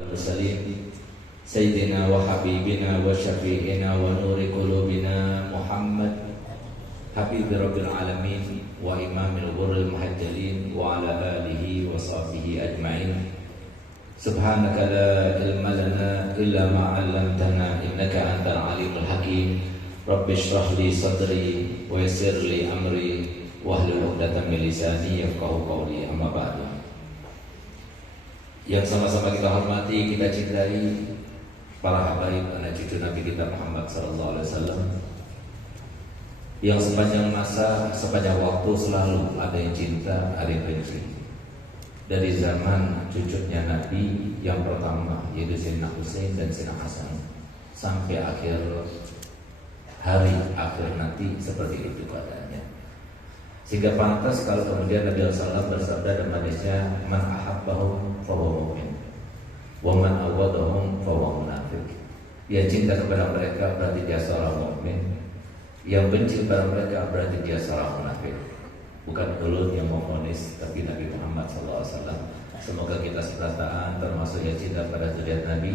المرسلين سيدنا وحبيبنا وشفيعنا ونور قلوبنا محمد حبيب رب العالمين وإمام الغر المحجلين وعلى آله وصحبه أجمعين. سبحانك لا علم لنا إلا ما علمتنا إنك أنت العليم الحكيم. رب اشرح لي صدري ويسر لي أمري واحلل عقدة من لساني يفقهوا قولي. أما بعد. Yang sama-sama kita hormati, kita cintai para habaib anak cucu Nabi kita Muhammad sallallahu alaihi wasallam, yang sepanjang masa, sepanjang waktu selalu ada yang cinta, ada yang benci. Dari zaman cucunya Nabi yang pertama yaitu Sayyidina Husain dan Sayyidina Hasan sampai akhir hari, akhir nanti seperti itu keadaannya. Sehingga pantas kalau kemudian Nabi SAW bersabda dalam hadisnya, man ahabbahum fahuwa mu'min wa man awadahum fahuwa munafik. Yang cinta kepada mereka berarti dia seorang mukmin, yang benci kepada mereka berarti dia seorang munafik. Bukan ulun yang memvonis, tapi Nabi Muhammad SAW. Semoga kita sekalian termasuk yang cinta pada zuriat Nabi,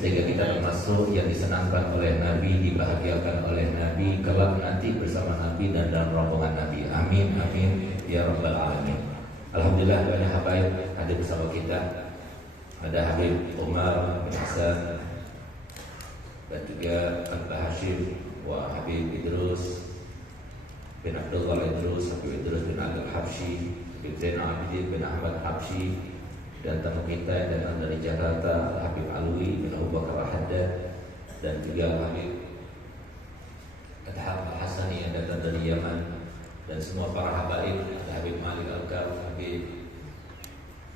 sehingga kita termasuk yang disenangkan oleh Nabi, dibahagiakan oleh Nabi kelak nanti bersama Nabi dan dalam rombongan Nabi. Amin amin ya rabbal alamin. Alhamdulillah banyak habaib ada bersama kita. Ada Habib Umar bin Hasan dan juga Abah Hashim wa Habib Idrus bin Abdullah Idrus, Habib Idrus bin Abdul Habsyi, Habib Zainal Abidin bin Ahmad Habsyi, dan tamu kita yang datang dari Jakarta, Habib Alwi bin Abu Bakar Al-Haddad, dan juga Habib Adham Al-Hasani yang datang dari Yaman, dan semua para habaib, ada Habib Malik Al-Kar, Habib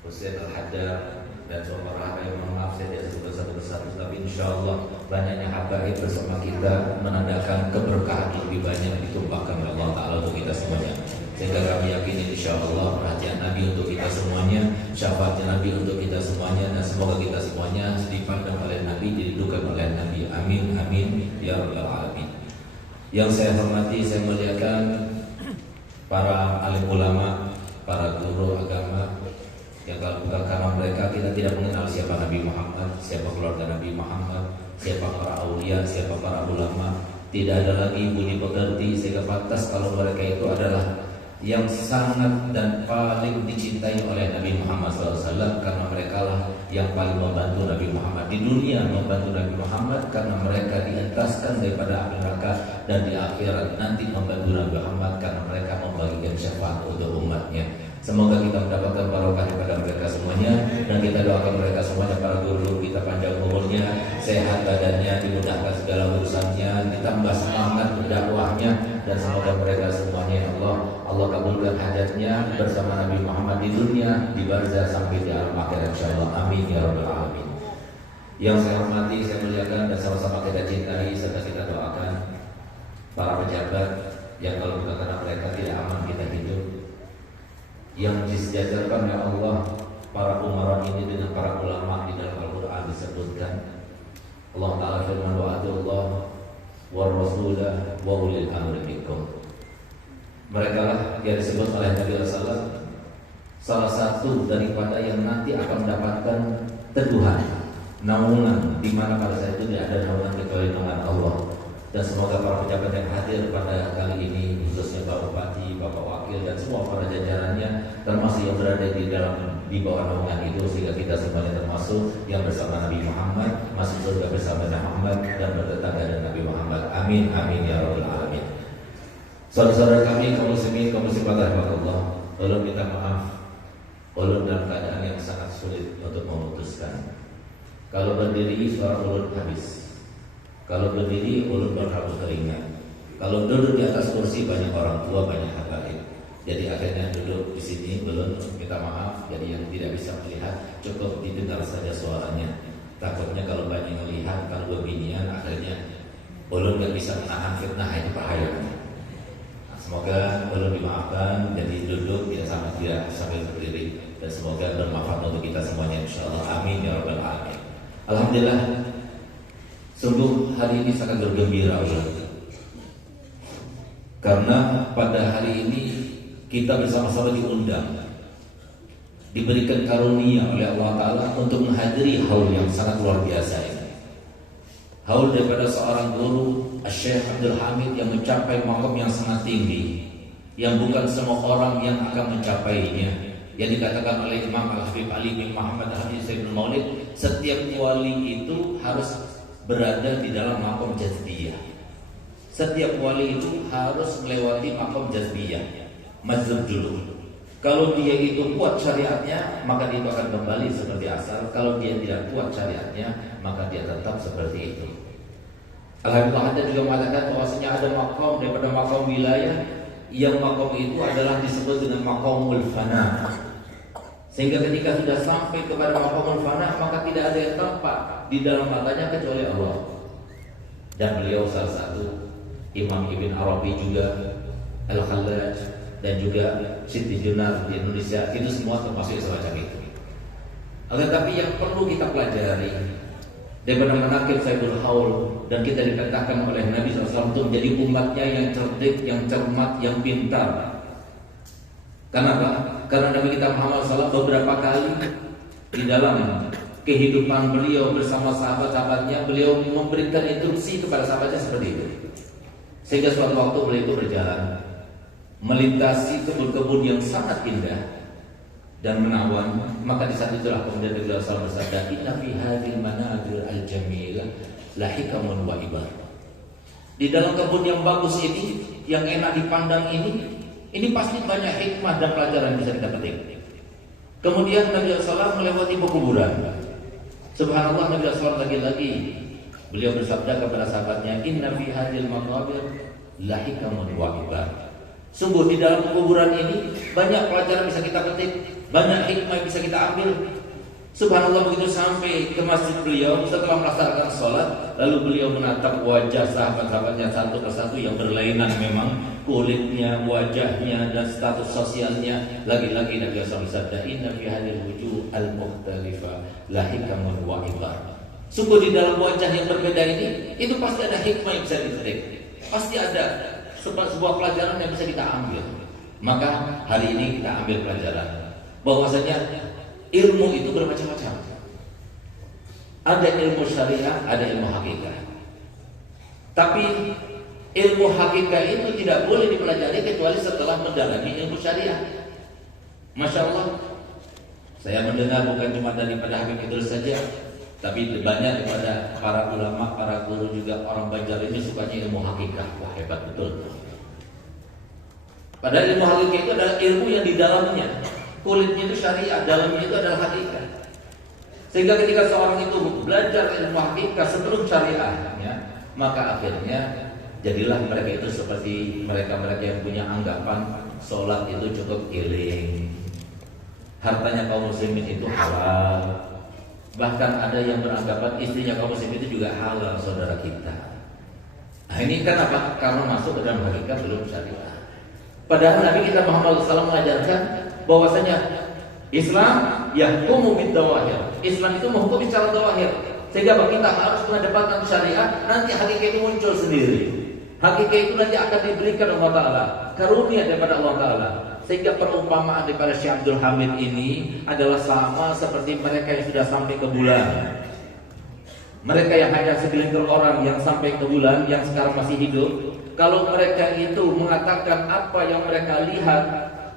Husain Al-Haddad, dan semua para habaib. Maaf saya tidak sebut satu-satu, tapi insyaAllah banyaknya habaib bersama kita menandakan keberkahan lebih banyak ditumpahkan oleh Allah Ta'ala untuk kita semuanya. Sehingga kami yakin insyaAllah perhatian Nabi untuk kita semuanya, syafaatnya Nabi untuk kita semuanya, dan semoga kita semuanya dipandang oleh Nabi, dirindukan oleh Nabi. Amin amin ya rabbal alamin. Yang saya hormati, saya muliakan para alim ulama, para guru agama, yang kalau bukan karena mereka kita tidak mengenal siapa Nabi Muhammad, siapa keluarga Nabi Muhammad, siapa para aulia, siapa para ulama. Tidak ada lagi bunyi pekerti, sehingga pantas kalau mereka itu adalah yang sangat dan paling dicintai oleh Nabi Muhammad SAW, karena mereka lah yang paling membantu Nabi Muhammad di dunia, membantu Nabi Muhammad karena mereka dientaskan daripada api neraka, dan di akhirat nanti membantu Nabi Muhammad karena mereka membagikan syafaat untuk umatnya. Semoga kita mendapatkan barokah daripada mereka semuanya, dan kita doakan mereka semuanya, para guru kita panjang umurnya, sehat badannya, dimudahkan segala urusannya, ditambah semangat berdakwahnya, dan semoga mereka semuanya ya Allah kabulkan hajatnya bersama Nabi Muhammad di dunia, di barzah sampai di alam akhir insyaallah. Amin ya rabbal alamin. Yang saya hormati, saya muliakan, dan sama-sama kita cintai serta kita doakan para pejabat yang kalau bukan karena mereka tidak aman kita hidup, yang disejajarkan oleh Allah para umara ini dengan para ulama. Di dalam Al-Quran disebutkan Allah Ta'ala firman, wa atiullah wa rasulah wa ulil amri minkum. Mereka lah yang disebut oleh Nabi SAW salah satu daripada yang nanti akan mendapatkan teduhan, naungan, di mana pada saat itu tidak ada naungan kecuali naungan Allah. Dan semoga para pejabat yang hadir pada kali ini, khususnya Bapak Bupati, Bapak Wakil, dan semua para jajarannya, termasuk yang berada di bawah naungan itu, sehingga kita semuanya termasuk yang bersama Nabi Muhammad, masuk surga bersama Nabi Muhammad, dan bertetangga dengan Nabi Muhammad. Amin amin ya rabbal alamin. Saudara-saudara kami, kaum muslimin, kaum muslimat rahimakumullah, ulun minta maaf, ulun dalam keadaan yang sangat sulit untuk memutuskan. Kalau berdiri suara ulun habis, kalau berdiri ulun berkabut keringat, kalau duduk di atas kursi banyak orang tua, banyak habaib. Jadi akhirnya duduk di sini, ulun minta maaf. Jadi yang tidak bisa melihat cukup didengar saja suaranya. Takutnya kalau banyak yang melihat, kalau beginian akhirnya ulun gak bisa menahan fitnah, itu bahaya. Semoga ulun dimaafkan. Jadi duduk tidak sambil berdiri, dan semoga bermanfaat untuk kita semuanya insyaallah. Amin ya rabbal alamin. Alhamdulillah, sungguh hari ini sangat bergembira karena pada hari ini kita bersama-sama diundang diberikan karunia oleh Allah Ta'ala untuk menghadiri haul yang sangat luar biasa ini. Haul daripada seorang guru, Syekh Abdul Hamid, yang mencapai maqam yang sangat tinggi, yang bukan semua orang yang akan mencapainya. Yang dikatakan oleh Imam Al-Habib Ali bin Muhammad Al-Habib Sayyidul Maulid, setiap wali itu harus berada di dalam maqam jazbiyah. Setiap wali itu harus melewati maqam jazbiyah, mazhab dulu. Kalau dia itu kuat syariatnya, maka dia akan kembali seperti asal. Kalau dia tidak kuat syariatnya, maka dia tetap seperti itu. Alhamdulillah, ada juga mengatakan bahwasanya ada maqam daripada maqam wilayah, yang maqam itu adalah disebut dengan maqamul fana. Sehingga ketika sudah sampai kepada maqamul fana, maka tidak ada yang tampak di dalam matanya kecuali Allah. Dan beliau salah satu Imam Ibn Arabi juga, Al-Khallaj, dan juga Siti Junar di Indonesia, itu semua termasuk semacam itu. Tetapi yang perlu kita pelajari daripada manaqib Sayyidul Haul, dan kita dikatakan oleh Nabi SAW untuk menjadi umatnya yang cerdik, yang cermat, yang pintar. Kenapa? Karena Nabi kita Muhammad SAW beberapa kali di dalam kehidupan beliau bersama sahabat-sahabatnya, beliau memberikan instruksi kepada sahabatnya seperti itu. Sehingga suatu waktu beliau itu berjalan melintasi kebun-kebun yang sangat indah dan menawan, maka di saat itulah kemudian beliau bersabda, "Inna fi hadhil manazil al-jamilah la hikamun wa ibar." Di dalam kebun yang bagus ini, yang enak dipandang ini pasti banyak hikmah dan pelajaran yang bisa kita petik. Kemudian Nabi SAW melewati pekuburan. Subhanallah, Nabi SAW lagi-lagi beliau bersabda kepada sahabatnya, "Inna fi hadhil maqabir la hikamun wa ibar." Sungguh di dalam kuburan ini banyak pelajaran bisa kita petik, banyak hikmah yang bisa kita ambil. Subhanallah, begitu sampai ke masjid beliau, setelah melaksanakan sholat, lalu beliau menatap wajah sahabat-sahabatnya satu persatu yang berlainan memang kulitnya, wajahnya, dan status sosialnya. Lagi-lagi Nabi SAW bersabda, "Inna fi hadhil wujuh al-mukhtalifah la hikamun wa ibar." Sungguh di dalam wajah yang berbeda ini, itu pasti ada hikmah yang bisa dipetik, pasti ada sebuah pelajaran yang bisa kita ambil. Maka hari ini kita ambil pelajaran bahwasanya ilmu itu bermacam-macam. Ada ilmu syariah, ada ilmu hakikat. Tapi ilmu hakikat itu tidak boleh dipelajari kecuali setelah mendalami ilmu syariah. Masya Allah, saya mendengar bukan cuma daripada Habib Idrus saja, tapi banyak daripada para ulama, para guru juga orang Banjar ini sukanya ilmu hakikat. Wah, hebat betul. Padahal ilmu hakikat itu adalah ilmu yang di dalamnya, kulitnya itu syariat, dalamnya itu adalah hakikat. Sehingga ketika seorang itu belajar ilmu hakikat sebelum syariahnya, maka akhirnya jadilah mereka itu seperti mereka-mereka yang punya anggapan sholat itu cukup giling, hartanya kaum muslimin itu halal. Bahkan ada yang beranggapan istrinya kaum muslimin itu juga halal, saudara kita. Nah, ini kan apa? Karena masuk ke dalam hakikat belum syariah. Padahal Nabi kita Muhammad SAW mengajarkan bahwasanya Islam yahkumu bid-dawahir. Islam itu menghukum secara dawahir. Sehingga kita harus mengedepankan syariat, nanti hakikat itu muncul sendiri. Hakikat itu nanti akan diberikan Allah Ta'ala, karunia daripada Allah Ta'ala. Sehingga perumpamaan daripada Syekh Abdul Hamid ini adalah sama seperti mereka yang sudah sampai ke bulan. Mereka yang hanya segelintir orang yang sampai ke bulan, yang sekarang masih hidup, kalau mereka itu mengatakan apa yang mereka lihat,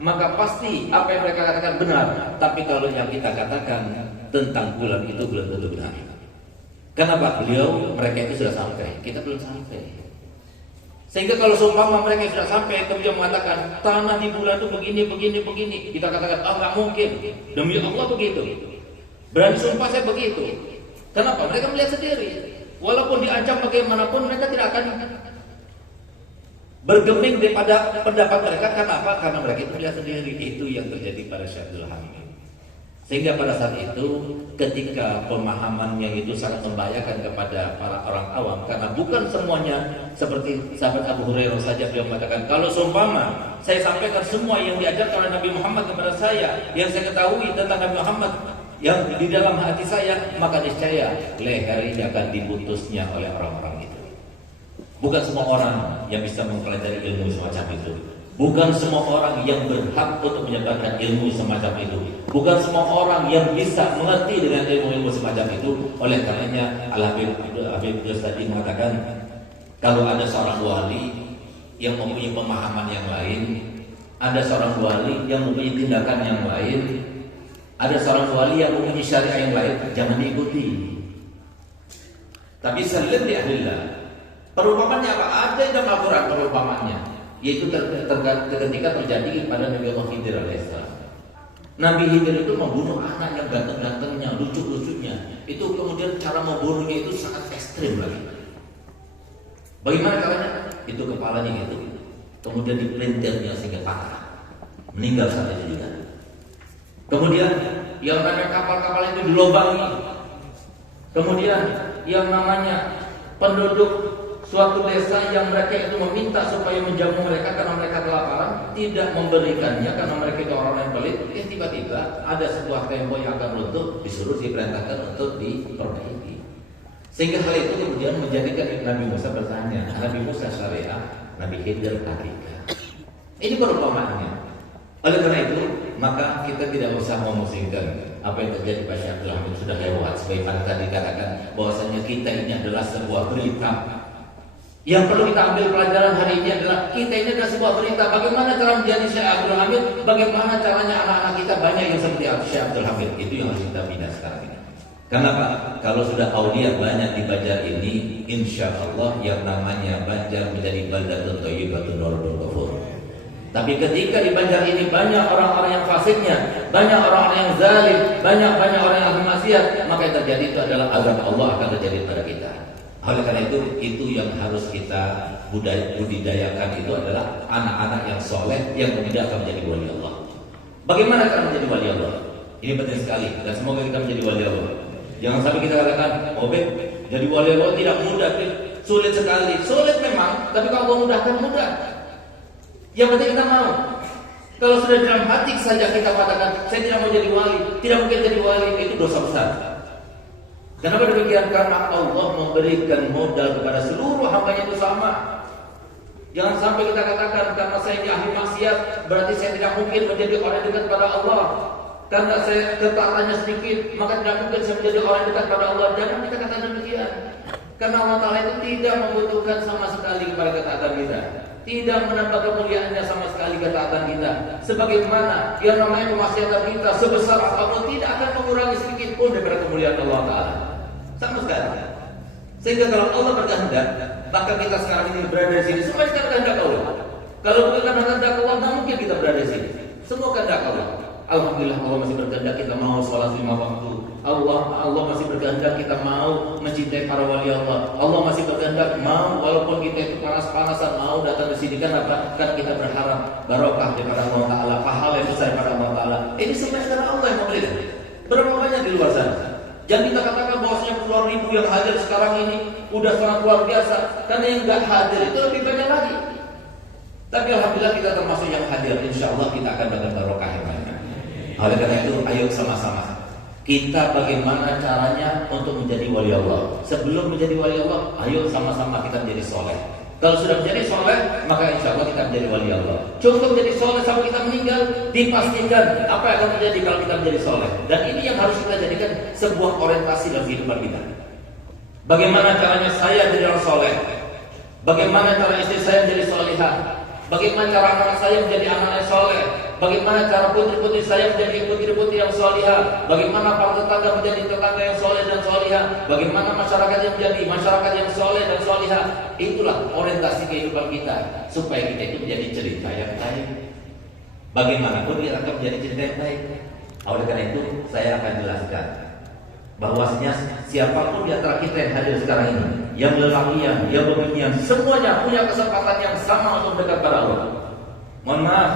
maka pasti apa yang mereka katakan benar. Tapi kalau yang kita katakan tentang bulan itu belum tentu benar. Kenapa? Mereka itu sudah sampai, kita belum sampai. Sehingga kalau seumpama mereka sudah sampai, kemudian mengatakan tanah di bulan itu begini, kita katakan nggak mungkin. Demi Allah begitu. Berani sumpah saya begitu. Kenapa? Mereka melihat sendiri. Walaupun diancam bagaimanapun, mereka tidak akan bergeming daripada pendapat mereka. Kenapa? Karena mereka itu melihat sendiri. Itu yang terjadi pada Syekh Abdul Hamid. Sehingga pada saat itu, ketika pemahamannya itu sangat membahayakan kepada para orang awam, karena bukan semuanya seperti sahabat Abu Hurairah saja beliau mengatakan, kalau seumpama saya sampaikan semua yang diajarkan oleh Nabi Muhammad kepada saya, yang saya ketahui tentang Nabi Muhammad, yang di dalam hati saya, maka niscaya leher ini akan diputusnya oleh orang-orang itu. Bukan semua orang yang bisa mempelajari ilmu semacam itu. Bukan semua orang yang berhak untuk menyebarkan ilmu semacam itu. Bukan semua orang yang bisa mengerti dengan ilmu-ilmu semacam itu. Oleh karenanya Al-Habib tadi mengatakan, kalau ada seorang wali yang mempunyai pemahaman yang lain, ada seorang wali yang mempunyai tindakan yang lain, ada seorang wali yang mempunyai syariat yang lain, jangan diikuti. Tapi salim di ahlillah. Perumpamannya apa? Ada dalam Al-Quran perumpamannya, yaitu ketika terjadi pada Nabi Allah Khidir alaihissalam. Nabi Khidir itu membunuh anak yang ganteng-gantengnya, lucu-lucunya. Itu kemudian cara membunuhnya itu sangat ekstrim lagi. Bagaimana caranya? Itu kepalanya itu kemudian dipelintirnya sehingga patah, meninggal saat itu juga. Kemudian yang namanya kapal-kapal itu dilobangi. Kemudian yang namanya penduduk suatu desa yang mereka itu meminta supaya menjamu mereka karena mereka kelaparan, tidak memberikannya karena mereka itu orang yang pelit. Tiba-tiba ada sebuah tembok yang akan runtuh, disuruh diperintahkan untuk diperbaiki. Sehingga hal itu kemudian menjadikan Nabi Musa bertanya, Nabi Musa syariah, Nabi Khidir hakikat. Ini perumpamaannya. Oleh karena itu, maka kita tidak usah memusingkan apa yang terjadi pada Syekh Abdul Hamid, sudah lewat. Sebagaimana tadi dikatakan bahwasanya kita ini adalah sebuah berita. Yang perlu kita ambil pelajaran hari ini adalah kita ini adalah sebuah berita. Bagaimana cara menjadi Syekh Abdul Hamid? Bagaimana caranya anak-anak kita banyak yang seperti Syekh Abdul Hamid? Itu yang harus kita bina sekarang ini. Kenapa? Kalau sudah aulia banyak di Banjar ini, insya Allah yang namanya Banjar menjadi baldatun thayyibatun waladun ghafur. Tapi ketika di Banjar ini banyak orang-orang yang fasiknya, banyak orang-orang yang zalim, banyak orang yang bermaksiat, maka yang terjadi itu adalah azab Allah akan terjadi pada kita. Oleh karena itu yang harus kita budidayakan itu adalah anak-anak yang soleh yang tidak akan menjadi wali Allah. Bagaimana akan menjadi wali Allah? Ini penting sekali dan semoga kita menjadi wali Allah. Jangan sampai kita katakan, jadi wali Allah tidak mudah, sulit sekali. Sulit memang, tapi kalau Allah mudahkan mudah. Yang penting kita mau. Kalau sudah dalam hati saja kita katakan, saya tidak mau jadi wali, tidak mungkin jadi wali, itu dosa besar. Kenapa demikian? Karena Allah memberikan modal kepada seluruh hambanya itu sama. Jangan sampai kita katakan karena saya ini ahli maksiat, berarti saya tidak mungkin menjadi orang dekat pada Allah. Karena saya ketaatannya sedikit, maka tidak mungkin saya menjadi orang dekat pada Allah. Jangan kita katakan demikian. Karena Allah Ta'ala itu tidak membutuhkan sama sekali kepada ketaatan kita, tidak menambah kemuliaannya sama sekali ketaatan kita. Sebagaimana yang namanya kemaksiatan kita sebesar apapun tidak akan mengurangi sedikit pun daripada kemuliaan Allah Ta'ala, sama sekali. Sehingga kalau Allah berkehendak, maka kita sekarang ini berada di sini semua kita kehendak Allah. Kalau bukan kehendak Allah, tidak mungkin kita berada di sini. Semua kehendak Allah. Alhamdulillah Allah masih berkehendak kita mau sholat 5 waktu. Allah masih berkehendak kita mau mencintai para wali Allah. Allah masih berkehendak mau walaupun kita itu panas-panasan mau datang ke sini. Kan apa? Kan kita berharap barokah daripada Allah Ta'ala, pahala yang besar pada Allah Ta'ala. Ini semua karena Allah yang memberikan. Berapa banyak di luar sana? Jangan kita katakan bahwasanya puluhan ribu yang hadir sekarang ini udah sangat luar biasa. Karena yang enggak hadir itu lebih banyak lagi. Tapi alhamdulillah kita termasuk yang hadir. Insya Allah kita akan dapat barokah yang banyak. Oleh karena itu, ayo sama-sama kita bagaimana caranya untuk menjadi wali Allah. Sebelum menjadi wali Allah, ayo sama-sama kita menjadi soleh. Kalau sudah menjadi soleh, maka insya Allah kita menjadi wali Allah. Contoh menjadi soleh sampai kita meninggal, dipastikan apa yang akan terjadi kalau kita menjadi soleh. Dan ini yang harus kita jadikan sebuah orientasi dalam kehidupan kita. Bagaimana caranya saya jadi orang soleh? Bagaimana cara istri saya menjadi solihah? Bagaimana cara anak saya menjadi anak yang soleh? Bagaimana cara putri-putri saya menjadi putri-putri yang solihah? Bagaimana para tetangga menjadi tetangga yang soleh dan solihah? Bagaimana masyarakat yang menjadi masyarakat yang soleh dan solihah? Itulah orientasi kehidupan kita, supaya kita itu menjadi cerita yang baik. Bagaimanapun kita akan menjadi cerita yang baik. Oleh karena itu saya akan jelaskan bahwasanya siapapun di antara kita yang hadir sekarang ini, yang lelakian, yang beginian, semuanya punya kesempatan yang sama untuk mendekat pada Allah. Mohon maaf,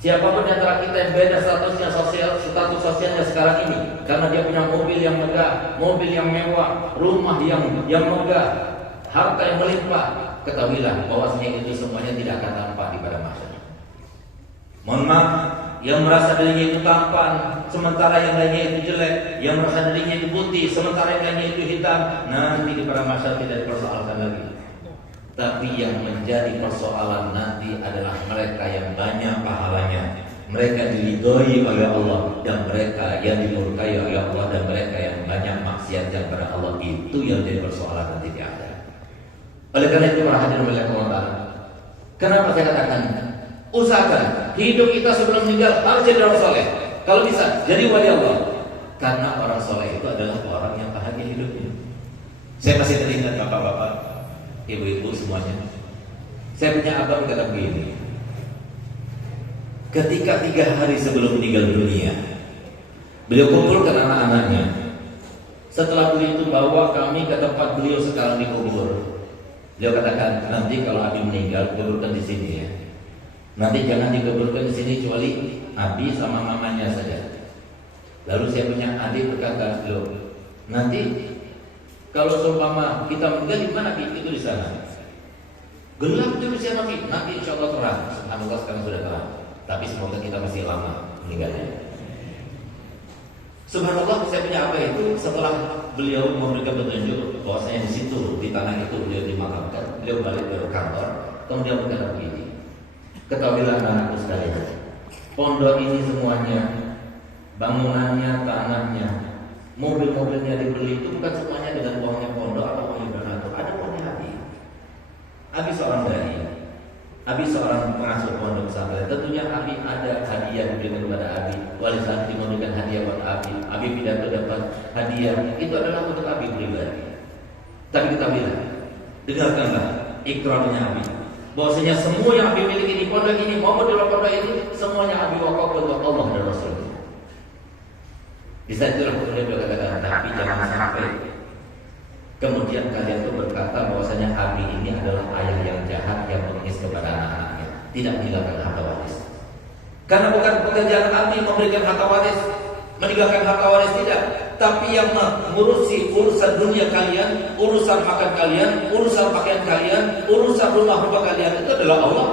siapapun di antara kita yang beda status sosialnya sekarang ini, karena dia punya mobil yang megah, mobil yang mewah, rumah yang megah, harta yang melimpah, ketahuilah bahwasanya itu semuanya tidak akan tampak di pada masa. Mohon maaf, yang merasa dirinya itu tampan, sementara yang lainnya itu jelek, yang merasa dirinya itu putih, sementara yang lainnya itu hitam, nanti di pada masa tidak dipersoalkan lagi. Tapi yang menjadi persoalan nanti adalah mereka yang banyak pahalanya, mereka diridhoi oleh Allah, dan mereka yang dimurkai oleh Allah, dan mereka yang banyak maksiatnya kepada Allah. Itu yang jadi persoalan nanti di akhirat. Oleh karena itu para hadirin oleh Allah, kenapa saya katakan usahakan hidup kita sebelum meninggal harus jadi orang soleh. Kalau bisa jadi wali Allah. Karena orang soleh itu adalah orang yang bahagia hidupnya. Saya masih teringat bapak-bapak, ibu-ibu semuanya. Saya punya abang kata begini, ketika 3 hari sebelum meninggal dunia, beliau kumpulkan anak-anaknya. Setelah beliau itu bawa kami ke tempat beliau sekarang dikubur. Beliau katakan, nanti kalau Abi meninggal, kuburkan di sini ya. Nanti jangan dikuburkan di sini kecuali Abi sama mamanya saja. Lalu saya punya adik berkata, loh, nanti kalau seumpama kita meninggal di mana itu di sana? Gelap itu di sana nanti insya Allah terang. Subhanallah sekarang sudah terang. Tapi semoga kita masih lama meninggalnya. Subhanallah, saya punya apa itu setelah beliau memberikan petunjuk bahwasanya di situ di tanah itu beliau dimakamkan, beliau balik ke kantor, kemudian berkata begini, ketahuilah anak-anakku sekalian, pondok ini semuanya, bangunannya, tanahnya, mobil-mobilnya dibeli itu bukan semuanya dengan uangnya pondok atau uangnya donatur. Ada uangnya Abi. Abi seorang dai, Abi seorang pengasuh pondok pesantren. Tentunya Abi ada hadiah diberikan kepada Abi. Wali santri memberikan hadiah buat Abi. Abi pidato dapat hadiah. Itu adalah untuk Abi pribadi. Tapi kita bilang, dengarkanlah ikrarnya Abi, bahwasanya semua yang Abi miliki di pondok ini maupun di luar pondok ini semuanya Abi wakaf untuk Allah dan Rasul. Di saat itulah kemudian beliau katakan, tapi jangan sampai kemudian kalian itu berkata bahwasanya Abi ini adalah ayah yang jahat yang mengemis kepada anak-anaknya, tidak meninggalkan harta waris. Karena bukan pekerjaan Abi memberikan harta waris, meninggalkan harta waris, tidak. Tapi yang mengurusi urusan dunia kalian, urusan makan kalian, urusan pakaian kalian, urusan rumah kalian itu adalah Allah.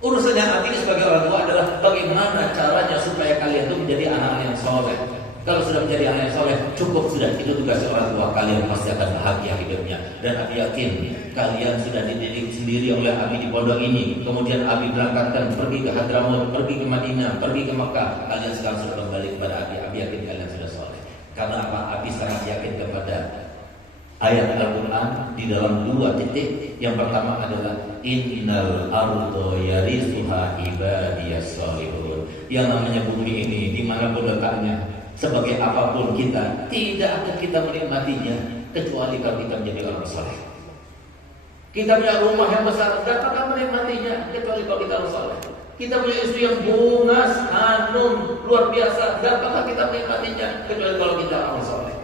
Urusannya Abi sebagai orang tua adalah bagaimana caranya supaya kalian itu menjadi anak yang soleh. Kalau sudah menjadi anak yang soleh, cukup sudah, itu tugas orang tua. Kalian pasti akan bahagia hidupnya. Dan Abi yakin kalian sudah dididik sendiri oleh Abi di pondok ini. Kemudian Abi berangkatkan pergi ke Hadramut, pergi ke Madinah, pergi ke Makkah. Kalian sekarang sudah kembali kepada Abi. Abi yakin kalian sudah soleh. Karena apa? Abi sangat yakin kepada ayat Al-Quran di dalam 2 titik. Yang pertama adalah innal ardo yarisuha ibadiyas solihun. Yang namanya bumi ini dimanapun letaknya, sebagai apapun kita, tidak akan kita menikmatinya kecuali kalau kita menjadi orang soleh. Kita punya rumah yang besar, tidak akan menikmatinya kecuali kalau kita orang soleh. Kita punya istri yang bungas, hanum, luar biasa, tidak akan kita menikmatinya kecuali kalau kita orang soleh.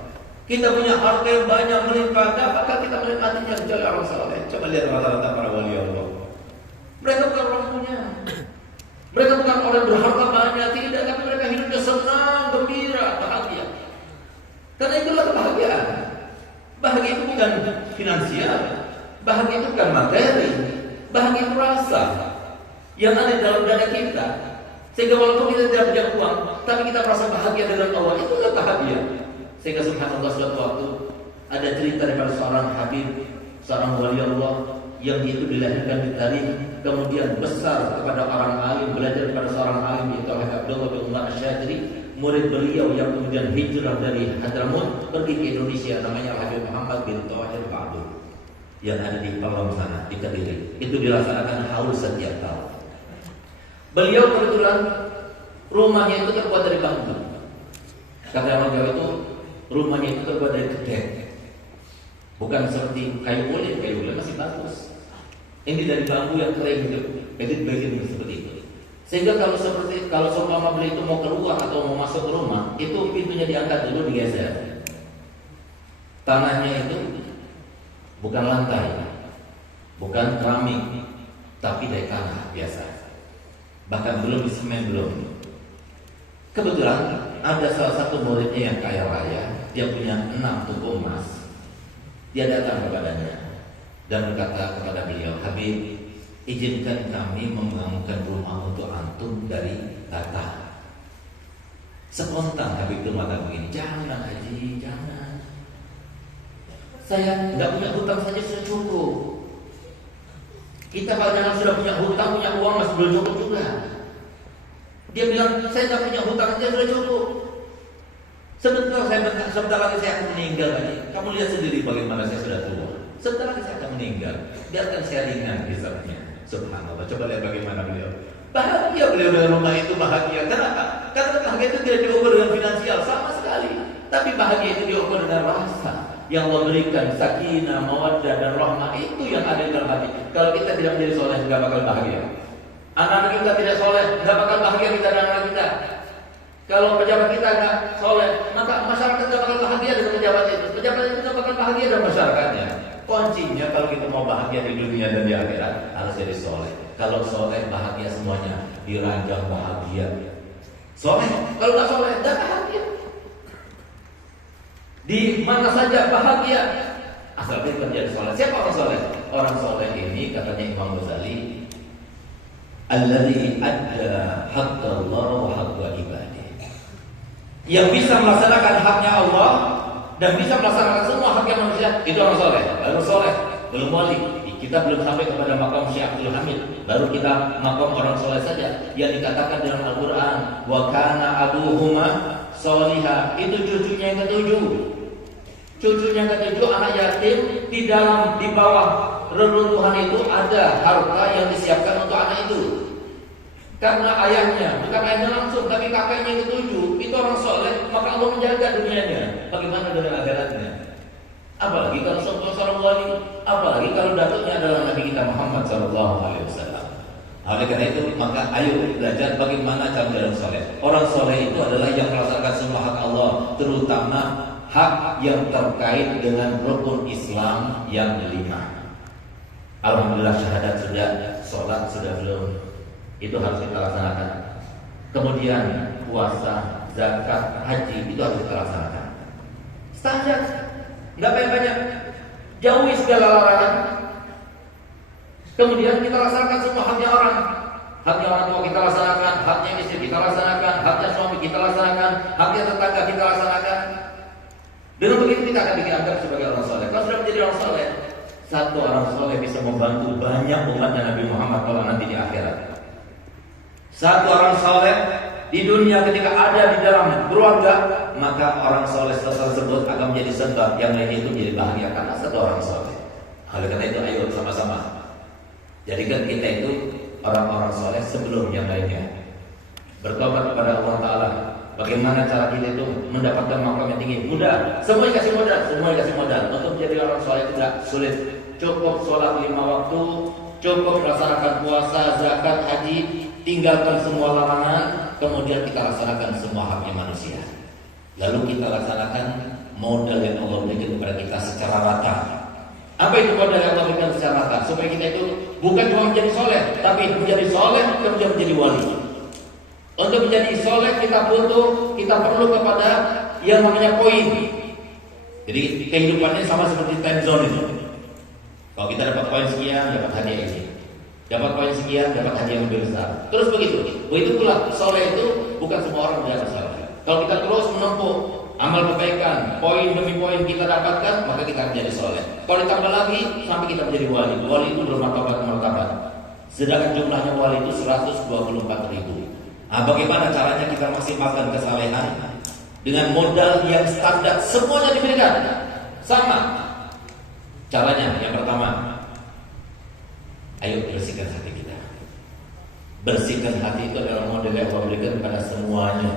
Kita punya harta yang banyak melimpah, tidak akan kita menikmatinya kecuali orang soleh. Coba lihat rata-rata para wali Allah. Mereka bukan orang punya, mereka bukan orang berharta banyak, tidak, tapi mereka hidupnya senang, gembira, bahagia. Karena itulah kebahagiaan. Bahagia itu bukan finansial, bahagia itu bukan materi, bahagia itu rasa yang ada di dalam dada kita. Sehingga walaupun kita tidak punya uang, tapi kita merasa bahagia dengan Allah, itulah bahagia. Sehingga subhanallah, suatu waktu ada cerita daripada seorang habib, seorang wali Allah yang itu dilahirkan di Tarif, kemudian besar kepada orang alim, belajar kepada seorang alim yaitu Abdullah bin Umar Asy-Syadri, murid beliau yang kemudian hijrah dari Hadramut pergi ke Indonesia, namanya Habib Muhammad bin Thawahir Ba'du, yang ada di Palembang sana, di Kediri. Itu dilaksanakan haul setiap tahun. Beliau kebetulan rumahnya itu terbuat dari bambu. Kata orang Jawa itu rumahnya itu terbuat dari gedek, bukan seperti kayu ulin masih bagus. Ini dari bambu yang kering itu, begit-begit seperti itu. Sehingga kalau seumpama beli itu mau keluar atau mau masuk ke rumah, itu pintunya diangkat dulu, digeser. Tanahnya itu bukan lantai, bukan keramik, tapi dari tanah biasa. Bahkan belum disemen belum. Kebetulan ada salah satu muridnya yang kaya raya, dia punya 6 tungku emas. Dia datang kepadanya dan berkata kepada beliau, Habib, izinkan kami membangunkan rumah untuk antum dari bata. Spontan Habib itu mengatakan begini, jangan Haji, jangan. Saya tidak punya hutang saja sudah cukup. Kita kadang sudah punya hutang, punya uang masih belum cukup juga. Dia bilang, saya nggak punya hutang, dia sudah cukup. Sebentar lagi saya akan meninggal tadi. Kamu lihat sendiri bagaimana saya sudah tua. Sebentar lagi saya akan meninggal. Biarkan saya ringan hisabnya. Subhanallah. Coba lihat bagaimana beliau. Bahagia beliau dengan rumah itu, bahagia. Kenapa? Karena bahagia itu tidak diukur dengan finansial sama sekali. Tapi bahagia itu diukur dengan rasa yang Allah berikan, sakinah, mawaddah dan rahmah. Itu yang ada di dalam hati. Kalau kita tidak menjadi soleh, nggak bakal bahagia. Anak-anak kita tidak soleh, nggak bakal bahagia kita dan anak kita. Kalau pejabat kita nggak soleh, maka masyarakat nggak bakal bahagia dengan pejabat itu. Pejabat itu nggak bakal bahagia dengan masyarakatnya. Kuncinya kalau kita mau bahagia di dunia dan di akhirat harus jadi soleh. Kalau soleh bahagia semuanya, diranjang bahagia. Soleh, kalau nggak soleh nggak bahagia. Di mana saja bahagia, asal kita menjadi soleh. Siapa orang soleh? Orang soleh ini katanya Imam Ghazali, alladzi adda haqqallah wa haqqa ibadih. Yang bisa melaksanakan haknya Allah dan bisa melaksanakan semua haknya manusia, itu orang soleh. Baru soleh, belum wali. Kita belum sampai kepada makam Syekh Abdul Hamid, baru kita makam orang soleh saja. Yang dikatakan dalam Al-Quran, wa kana abuhuma solihah, itu cucunya yang ketujuh. Cucunya yang ketujuh anak yatim, di bawah reruntuhan itu ada harta yang disiapkan untuk anak itu. Karena ayahnya, bukan ayahnya langsung, tapi kakaknya yang ketujuh, itu orang soleh, maka Allah menjaga dunianya. Bagaimana dengan akhiratnya? Apalagi kalau seorang wali, apalagi kalau datuknya adalah Nabi kita Muhammad SAW. Oleh karena itu, maka ayo belajar bagaimana cara menjadi soleh. Orang soleh itu adalah yang melaksanakan semua hak Allah, terutama hak yang terkait dengan rukun Islam yang 5. Alhamdulillah syahadat sudah, sholat sudah belum, itu harus kita laksanakan. Kemudian puasa, zakat, haji itu harus kita laksanakan. Standar, nggak banyak-banyak, jauhi segala larangan. Kemudian kita laksanakan semua haknya orang. Haknya orang tua kita laksanakan, haknya istri kita laksanakan, haknya suami kita laksanakan, haknya tetangga kita laksanakan. Dengan begitu kita akan dianggap sebagai orang soleh. Kalau sudah menjadi orang soleh, satu orang soleh bisa membantu banyak umatnya Nabi Muhammad kalau nanti di akhirat. Satu orang soleh di dunia ketika ada di dalam keluarga, maka orang soleh tersebut akan menjadi sebab yang lain itu menjadi bahagia karena satu orang soleh. Oleh karena itu ayo sama-sama jadikan kita itu orang-orang soleh sebelum yang lainnya. Bertobat kepada Allah Ta'ala. Bagaimana cara kita itu mendapatkan makam yang tinggi? Mudah, semua dikasih modal. Untuk menjadi orang soleh tidak sulit. Cukup sholat 5 waktu, cukup melaksanakan puasa, zakat, haji, tinggalkan semua larangan, kemudian kita laksanakan semua haknya manusia. Lalu kita laksanakan modal yang Allah berikan kepada kita secara rata. Apa itu modal yang Allah berikan secara rata? Supaya kita itu bukan cuma menjadi soleh, tapi menjadi soleh kemudian menjadi wali. Untuk menjadi soleh kita perlu kepada yang namanya poin. Jadi kehidupannya sama seperti time zone itu. Kalau kita dapat poin sekian, dapat hadiah ini. Dapat poin sekian, dapat hadiah yang lebih besar. Terus begitu. Begitu pula soleh itu bukan semua orang menjadi soleh. Kalau kita terus menempuh amal kebaikan, poin demi poin kita dapatkan, maka kita menjadi soleh. Kalau ditambah lagi, sampai kita menjadi wali. Wali itu bermartabat-martabat. Sedangkan jumlahnya wali itu 124.000. Nah, bagaimana caranya kita maksimalkan kesalehan? Dengan modal yang standar, semuanya diberikan sama. Caranya yang pertama, ayo bersihkan hati kita. Bersihkan hati itu adalah model yang Allah berikan kepada semuanya.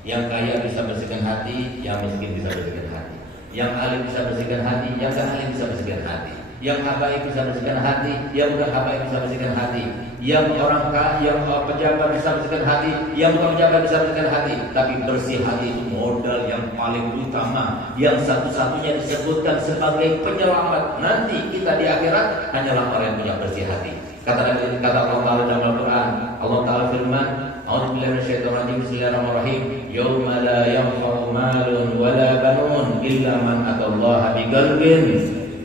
Yang kaya bisa bersihkan hati, yang miskin bisa bersihkan hati. Yang alim bisa bersihkan hati, yang tak alim bisa bersihkan hati. Yang habaib bisa bersihkan hati, yang bukan habaib bisa bersihkan hati. Yang orang kaya, yang pejabat bisa bersihkan hati, yang bukan pejabat bisa bersihkan hati. Tapi bersih hati itu modal yang paling utama, yang satu-satunya disebutkan sebagai penyelamat. Nanti kita di akhirat hanyalah orang yang punya bersih hati. Kata Allah Ta'ala dalam Al-Quran, Allah Ta'ala firman, A'udzubillahi minasyaitonir Bismillahirrahmanirrahim. Yauma la yanfa'u malun wala banun illa man atallaha biqalbin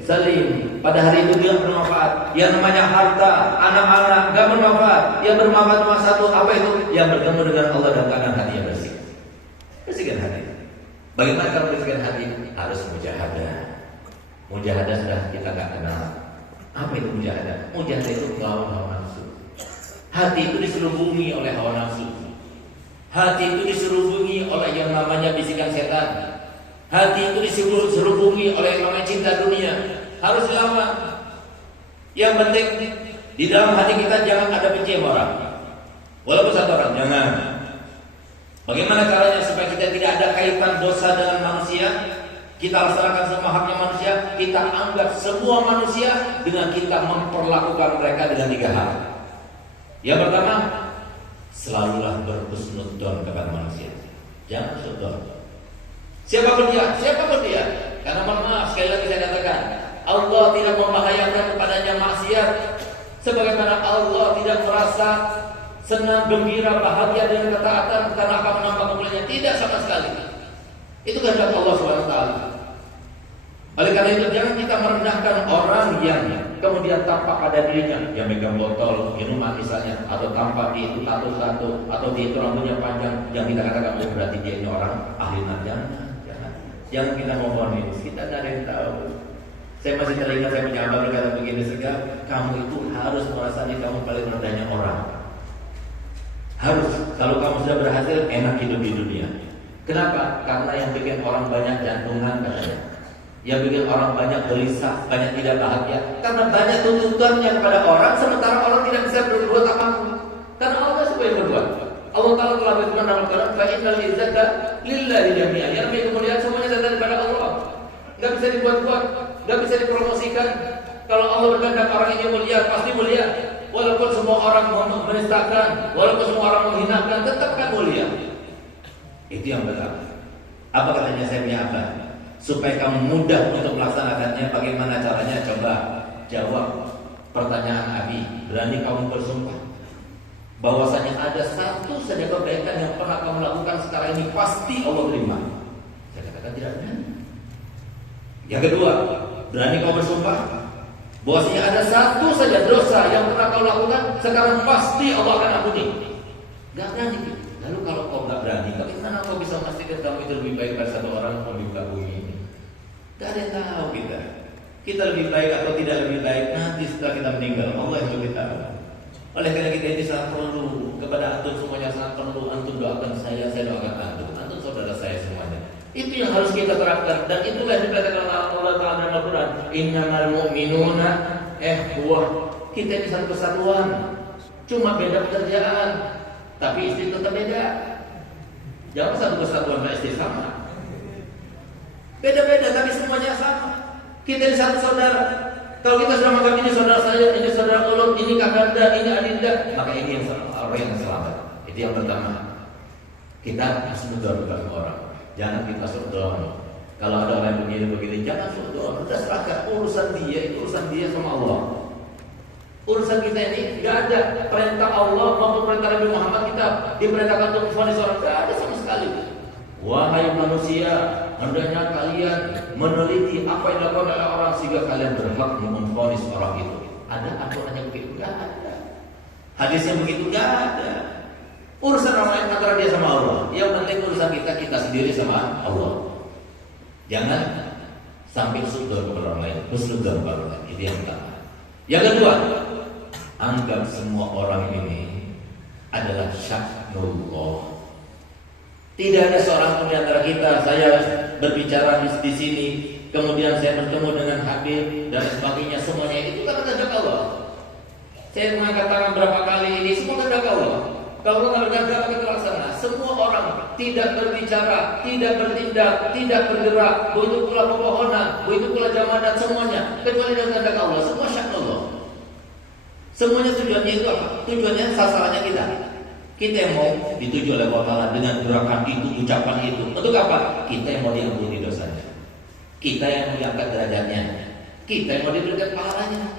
salim. Pada hari itu dia bermanfaat. Yang namanya harta, anak-anak gak bermanfaat. Yang bermanfaat cuma satu, apa itu? Yang bertemu dengan Allah dan keadaan hati yang bersih. Bersihkan hati. Bagaimana kalau bersihkan hati? Harus mujahadah. Mujahadah sudah kita gak kenal. Apa itu mujahadah? Mujahadah itu melawan hawa nafsu. Hati itu diserubungi oleh hawa nafsu. Hati itu diserubungi oleh yang namanya bisikan setan. Hati itu diserubungi oleh yang namanya cinta dunia. Harus dilawan. Yang penting di dalam hati kita jangan ada benci sama orang. Walaupun satu orang, jangan. Bagaimana caranya supaya kita tidak ada kaitan dosa dengan manusia? Kita laksanakan semua haknya manusia. Kita anggap semua manusia dengan kita memperlakukan mereka dengan 3 hal. Yang pertama, selalulah berhusnudzon kepada manusia. Jangan sudzon. Siapapun dia. Karena mohon maaf, sekali lagi saya katakan, Allah tidak membahayakan kepadanya maksiat, sebagaimana Allah tidak merasa senang, gembira, bahagia dengan ketaatan karena akan menambah kemuliaannya. Tidak sama sekali. Itu kehendak Allah SWT. Oleh karena itu jangan kita merendahkan orang yang kemudian tampak pada dirinya, yang megang botol minuman misalnya, atau tampak di itu tato-tato, atau di itu rambutnya panjang, yang kita katakan berarti dia ini orang ahli narjana. Jangan kita ngomongin, kita tidak ada yang tahu. Saya masih teringat saya punya abang berkata begini, Segar, kamu itu harus merasa diri kamu paling rendahnya orang. Harus, kalau kamu sudah berhasil, enak hidup di dunia. Kenapa? Karena yang bikin orang banyak jantungan katanya, yang bikin orang banyak gelisah, banyak tidak bahagia, karena banyak tuntutannya kepada orang, sementara orang tidak bisa berbuat apa-apa. Karena Allah supaya berbuat. Allah Ta'ala telah berfirman dalam Al-Quran, fa innal izzata lillahi jami'an. Yang namanya kemuliaan semuanya datang daripada Allah. Enggak bisa dibuat-buat, enggak bisa dipromosikan. Kalau Allah berkehendak orang ini mulia, pasti mulia. Walaupun semua orang menistakan, walaupun semua orang menghinakan, tetap kan mulia. Itu yang benar. Apa katanya saya punya apa? Supaya kamu mudah untuk melaksanakannya, bagaimana caranya? Coba jawab pertanyaan Abi. Berani kamu bersumpah bahwasanya ada satu saja kebaikan yang pernah kamu lakukan sekarang ini pasti Allah terima? Saya katakan tidak berani. Yang kedua, berani kamu bersumpah bahwasanya ada satu saja dosa yang pernah kamu lakukan sekarang pasti Allah akan ampuni? Gak berani. Lalu kalau kau gak berani, bagaimana kau bisa memastikan kamu itu lebih baik dari satu orang yang di bumi ini? Gak ada yang tahu kita. Kita lebih baik atau tidak lebih baik nanti setelah kita meninggal, Allah yang lebih tahu. Oleh karena kita ini sangat perlu kepada antum semuanya, sangat perlu antum doakan saya doakan antum saudara saya semuanya. Itu yang harus kita terapkan, dan itulah yang dikatakan Allah Ta'ala dalam Al-Quran, innamal mu'minuna ikhwah. Kita ini satu kesatuan, cuma beda pekerjaan, tapi istri tetap beda. Jangan satu kesatuan dan istri sama. Beda-beda tapi semuanya sama. Kita ini satu saudara. Kalau kita sudah menganggap ini saudara saya, ini saudara ulun, ini kakanda, ini adinda, maka ini yang orang yang selamat. Itu yang pertama. Kita harus mendoakan orang. Jangan kita sudon. Kalau ada orang yang begini, jangan sudon. Sudah serahkan urusan dia, itu urusan dia sama Allah. Urusan kita ini nggak ada perintah Allah maupun perintah Nabi Muhammad kita diperintahkan untuk memvonis orang, nggak ada sama sekali. Wahai manusia, hendaknya kalian meneliti apa yang dilakukan oleh orang sehingga kalian berhak memvonis orang itu. Ada aturannya begitu? Nggak ada. Hadisnya begitu? Nggak ada. Urusan orang lain antara dia sama Allah. Yang penting urusan kita sendiri sama Allah. Jangan sampai sudut kepada orang lain, husnudzon kepada orang lain. Itu yang pertama. Yang kedua, anggap semua orang ini adalah syaknullah. Tidak ada seorang pun di antara kita, saya berbicara di sini, kemudian saya bertemu dengan Habib dan sebagainya, semuanya itu kan kehendak Allah. Saya mengangkat tangan berapa kali ini, semua kehendak Allah. Kalau Allah berkehendak kita laksana. Semua orang tidak berbicara, tidak bertindak, tidak bergerak, begitu pula pepohonan, begitu pula jamadat, semuanya kecuali dengan kehendak Allah. Semua syaknullah. Semuanya tujuannya itu apa? Tujuannya sasarannya kita. Kita yang mau dituju oleh Allah Ta'ala dengan gerakan itu, ucapan itu. Untuk apa? Kita yang mau diampuni dosanya, kita yang mau diangkat derajatnya, kita yang mau diberikan pahalanya.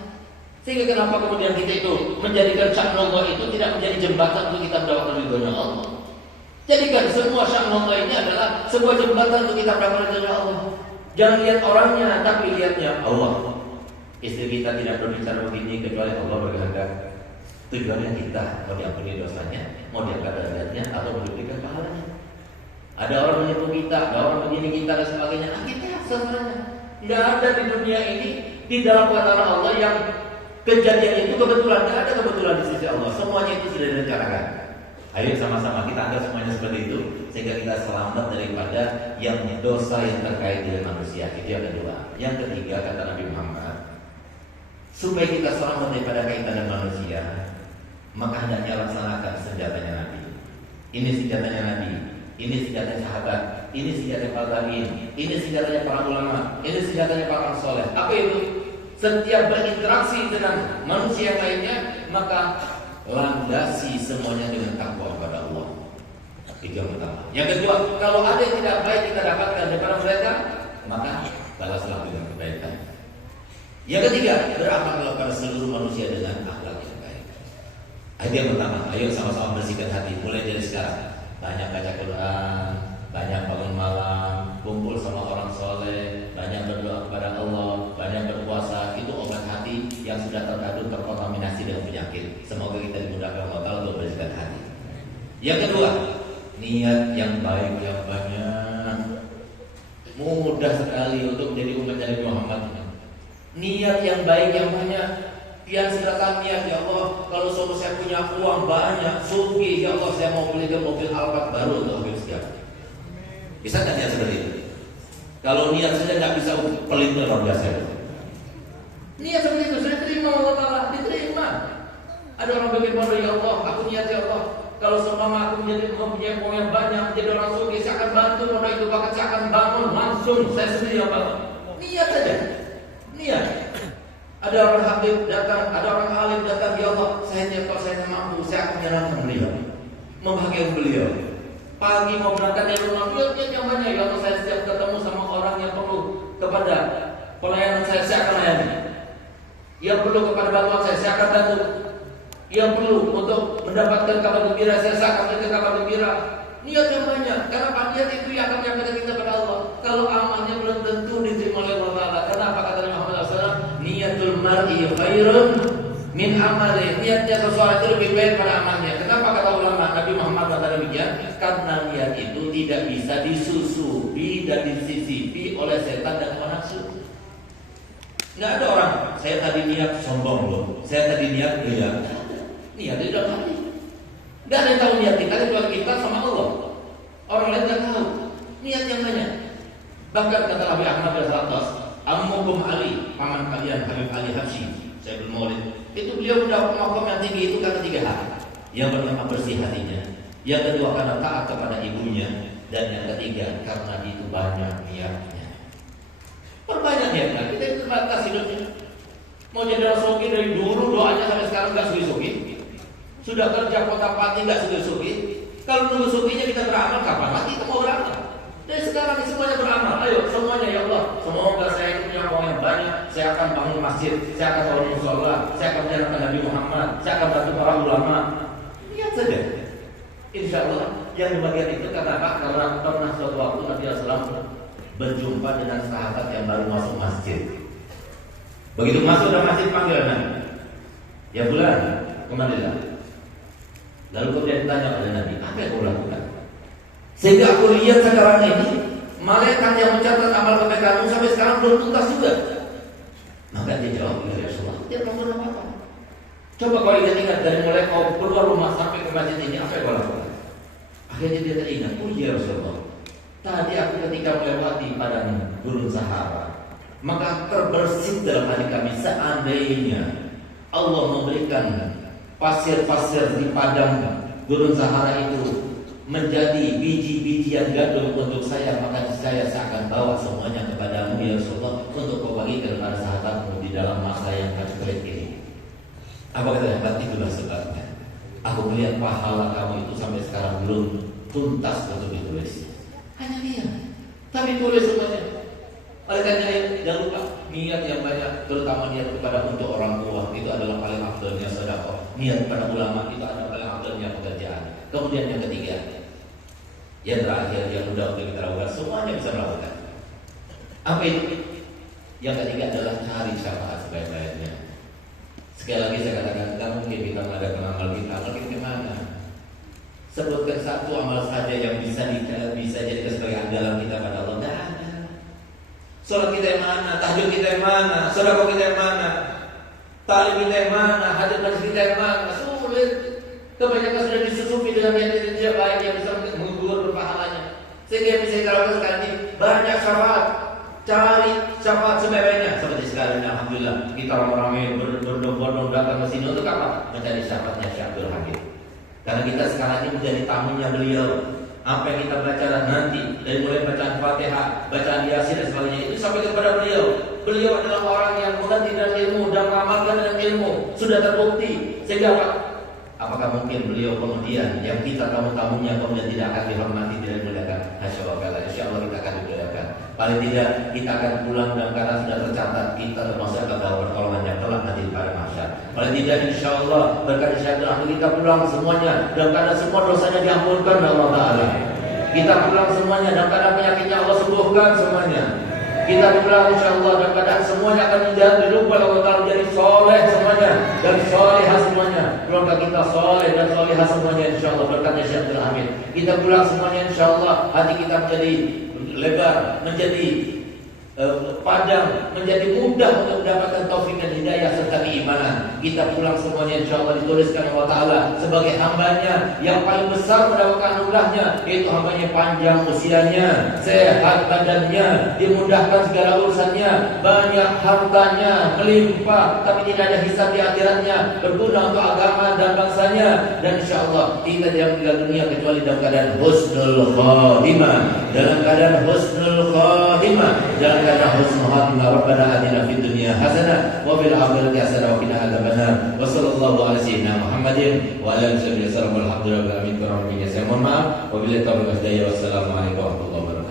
Sehingga kenapa kemudian kita itu menjadikan syaknullah itu tidak menjadi jembatan untuk kita mendapatkan ridhonya Allah. Jadikan semua syaknullah ini adalah sebuah jembatan untuk kita mendapatkan ridhonya Allah. Jangan lihat orangnya, tapi lihatnya Allah. Istri kita tidak berbicara begini kecuali Allah berkehendak. Tujuannya kita mau diampuni dosanya, mau diangkat derajatnya, atau mau diberikan pahalanya. Ada orang menipu kita, ada orang begini kita dan sebagainya. Nah, kita sebenarnya nggak ada di dunia ini di dalam perkataan Allah yang kejadian itu kebetulan. Tidak ada kebetulan di sisi Allah. Semuanya itu sudah direncanakan. Ayo sama-sama kita anggap semuanya seperti itu, sehingga kita selamat daripada yang dosa yang terkait dengan manusia. Itu yang kedua. Yang ketiga, kata Nabi Muhammad, supaya kita selamat daripada kaitan dengan manusia, maka hendaknya laksanakan senjatanya Nabi. Ini senjatanya Nabi, ini senjatanya sahabat, ini senjatanya para tabi'in, ini senjatanya para ulama, ini senjatanya para soleh. Apa itu? Setiap berinteraksi dengan manusia yang lainnya, maka landasi semuanya dengan takwa kepada Allah. Itu yang pertama. Yang kedua, kalau ada yang tidak baik kita dapatkan daripada mereka, maka balaslah dengan kebaikan. Yang ketiga, beramallah pada seluruh manusia dengan akhlak yang baik. Itu yang pertama. Ayo sama-sama bersihkan hati mulai dari sekarang. Banyak baca Quran, banyak bangun malam, kumpul sama orang soleh, banyak berdoa kepada Allah, banyak berpuasa. Itu obat hati yang sudah terkontaminasi dengan penyakit. Semoga kita dimudahkan Allah Ta'ala untuk bersihkan hati. Yang kedua, niat yang baik yang banyak. Mudah sekali untuk menjadi umat Nabi Muhammad. Niat yang baik yang banyak. Pian sedekah niat, ya Allah, kalau suatu saya punya uang banyak, sugih, ya Allah, saya mau beli mobil Alphard baru untuk mobil sekian. Bisa nggak niat seperti itu? Kalau niat saja nggak bisa, pelitnya luar biasa. Niat seperti itu, saya terima Allah Ta'ala, diterima. Ada orang berpikir, ya Allah, aku niat ya Allah, kalau seumpama aku mempunyai uang yang banyak, menjadi orang sugih, saya akan bantu orang itu, bahkan saya akan bangun langsung, saya sendiri yang bangun. Niat saja, niat. Ada orang habib datang, ada orang alim datang, ya Allah, saya niat kalau saya mampu, saya akan menyerahkan beliau, membahagiakan beliau. Pagi mau berangkat dari rumah, niat yang banyak, ya Allah, saya setiap ketemu sama orang yang perlu kepada pelayanan saya akan layani. Yang perlu kepada bantuan saya akan bantu. Yang perlu untuk mendapatkan kabar gembira, saya akan berikan kabar gembira. Niat yang banyak, karena niat itu yang akan menyampaikan kita kepada Allah. Kalau amalnya belum tentu diterima oleh Allah Ta'ala. Kenapa kata Nabi Muhammad SAW? Niatul mar'i khairun min amali. Niatnya sesuatu itu lebih baik pada amalnya. Kenapa kata ulama? Nabi Muhammad kata demikian, karena niat itu tidak bisa disusupi dan disisipi oleh setan dan hawa nafsu. Nggak ada orang, saya tadi niat sombong loh, saya tadi niat gila. Niat itu dalam hati. Nggak ada yang tahu niat kita kecuali kita sama Allah. Orang lain nggak tahu. Niat yang banyak. Bahkan kata Nabi Ahmad bin Hanbal, Ammukum Ali, paman kalian Habib Ali Habsyi, saya belum maulid. Itu beliau mendapat makom yang tinggi itu karena 3 hal. Yang pertama bersih hatinya, yang kedua karena taat kepada ibunya, dan yang ketiga karena itu banyak niatnya. Perbanyak niatnya, kita itu terbatas hidupnya. Mau jadi orang sugi dari dulu doanya sampai sekarang nggak sugi-sugi. Sudah kerja kota pati nggak sugi-sugi. Kalau nunggu suginya kita beramal, kapan lagi kita mau beramal? Dari sekarang ini semuanya beramal. Ayo semuanya ya Allah. Semoga saya punya uang yang banyak. Saya akan bangun masjid. Saya akan bangun musola. Saya akan menjalankan Nabi Muhammad. Saya akan bantu para ulama. Lihat saja. Insya Allah yang di bagian itu karena apa? Karena pernah suatu waktu Nabi SAW berjumpa dengan sahabat yang baru masuk masjid. Begitu masuk dalam masjid panggil Nabi. Ya bulan, kemana? Lalu kemudian ditanya oleh Nabi, apa yang kau lakukan? Sehingga aku lihat sekarang ini malaikat yang mencatat amal kebaikanmu sampai sekarang belum tuntas juga. Maka dia jawab, ya Rasulullah, dia belum apa-apa. Coba kau ingat-ingat dari mulai kau keluar rumah sampai ke masjid ini, apa yang kau lakukan? Akhirnya dia teringat, oh ya Rasulullah, tadi aku ketika melewati padang gurun Sahara, maka terbersit dalam hati kami seandainya Allah memberikan pasir-pasir di padang gurun Sahara itu menjadi biji-bijian gandum untuk saya, maka saya akan bawa semuanya kepadamu ya Rasulullah untuk kau bagikan kepada sahabatmu di dalam masa yang kacau ini. Apa kata hebat? Itulah sebabnya aku melihat pahala kamu itu sampai sekarang belum tuntas untuk ditulis. Hanya niat, tapi tulis semuanya. Oleh karena jangan lupa niat yang banyak, terutama niat kepada untuk orang tua itu adalah paling afdalnya sedekah. Niat pada ulama itu adalah paling afdalnya pekerjaan. Kemudian yang ketiga, yang terakhir yang mudah untuk kita lakukan, semuanya bisa melakukan. Apa itu? Yang ketiga adalah cari syafaat sebaik-baiknya. Sekali lagi saya katakan, tidak mungkin kita mengadakan amal kita gimana? Sebutkan satu amal saja yang bisa jadi sebagai andalan kita pada Allah. Tidak ada. Salat kita yang mana? Tahajud kita yang mana? Sedekah kita yang mana? Talim kita yang mana? Hadir majlis kita yang mana? Sulit. Kebanyakan sudah disusupi dengan yang baik yang bisa menggugur berpahalanya. Sehingga bisa kita lakukan sekarang ini banyak syafaat. Cari syafaat sebanyak-banyaknya. Seperti sekarang ini alhamdulillah kita ramai-ramai berbondong-bondong datang ke sini untuk apa? Mencari syafaatnya Syekh Abdul Hamid. Karena kita sekarang ini menjadi tamunya beliau. Apa yang kita baca nanti dari mulai bacaan Fatihah, bacaan Yasin dan sebagainya itu sampai kepada beliau. Beliau adalah orang yang mengerti dengan ilmu dan mengamalkan dengan ilmu, sudah terbukti. Sehingga apakah mungkin beliau kemudian yang kita tamu-tamunya kemudian tidak akan dihormati, tidak dimuliakan? Hasya wa kalla. Insyaallah kita akan dimuliakan. Paling tidak kita akan pulang dan karena sudah tercatat kita termasuk dalam pertolongan yang telah nanti pada mahsyar. Paling tidak insyaallah berkat Syaitan kita pulang semuanya dan karena semua dosanya diampunkan oleh Allah Taala. Kita pulang semuanya dan karena penyakitnya Allah sembuhkan semuanya. Kita pulang insyaallah dan keadaan semuanya akan menjadi lupa Allah Taala menjadi soleh semuanya dan solehah semuanya. Keluarga kita soleh dan solehah semuanya insyaallah berkatnya Syekh Abdul Hamid. Kita pulang semuanya insyaallah hati kita menjadi lebar, menjadi padang, menjadi mudah untuk mendapatkan taufik dan hidayah serta keimanan. Kita pulang semuanya insyaallah dituliskan Allah Ta'ala sebagai hambanya yang paling besar mendapatkan anugerahnya, yaitu hambanya panjang usianya, sehat badannya, dimudahkan segala urusannya, banyak hartanya, melimpah, tapi tidak ada hisab di akhiratnya, berguna untuk agama dan bangsanya. Dan insyaallah tidak ada meninggal dunia kecuali dalam keadaan husnul khatimah, dalam keadaan husnul khatimah, dalam keadaan husnul khatimah. Rabbana atina fid dunya hasanah wa fil akhirati hasanah wa qina adzabannar. Wa sallallahu ala sayyidina Muhammadin wa ala alihi wasallam. Alhamdulillah rabbil alamin. Mohon maaf. Wabillahi taufiq wal hidayah. Wassalamu alaikum warahmatullahi wabarakatuh.